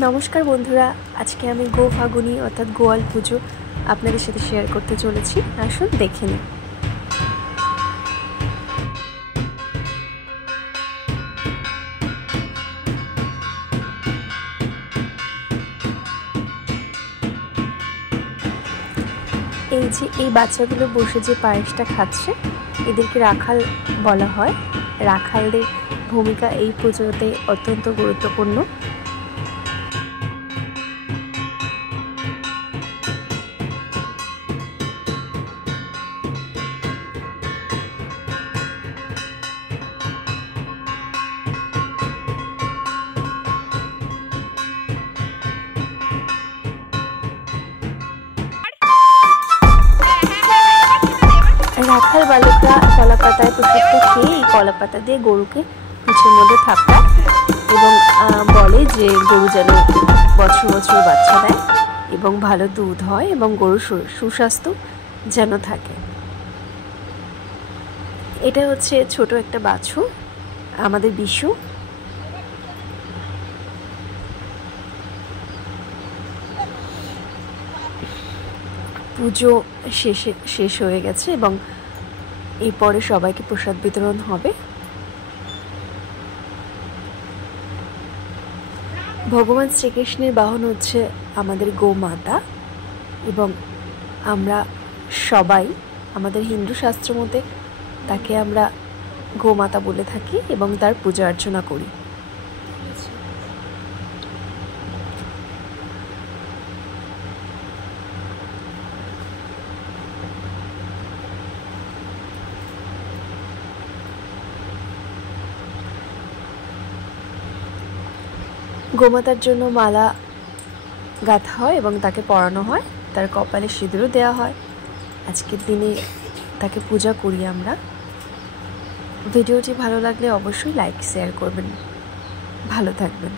নমস্কার বন্ধুরা, আজকে আমি গো ফাগুনি অর্থাৎ গোয়াল পুজো আপনাদের সাথে শেয়ার করতে চলেছি। আসুন দেখে নিন। এই যে এই বাচ্চাগুলো বসে যে পায়েসটা খাচ্ছে, এদেরকে রাখাল বলা হয়। রাখালদের ভূমিকা এই পুজোতে অত্যন্ত গুরুত্বপূর্ণ। রাখাল বালকরা কলা পাতায় প্রসাদটা খেয়ে এই কলা পাতা দিয়ে গরুকে পিঠের মধ্যে থাপড়ায় এবং বলে যে গরু যেন বছর বছর বাচ্চা দেয় এবং ভালো দুধ হয় এবং গরুর সুস্বাস্থ্য যেন থাকে। এটা হচ্ছে ছোট একটা বাছুর, আমাদের বিশু। পুজো শেষ হয়ে গেছে এবং এরপরে সবাইকে প্রসাদ বিতরণ হবে। ভগবান শ্রীকৃষ্ণের বাহন হচ্ছে আমাদের গোমাতা এবং আমরা সবাই আমাদের হিন্দু শাস্ত্র মতে তাকে আমরা গোমাতা বলে থাকি এবং তার পূজা অর্চনা করি। গোমাতার জন্য মালা গাঁথা হয় এবং তাকে পরানো হয়, তার কপালে সিঁদুরও দেওয়া হয়। আজকের দিনে তাকে পূজা করি আমরা। ভিডিওটি ভালো লাগলে অবশ্যই লাইক শেয়ার করবেন। ভালো থাকবেন।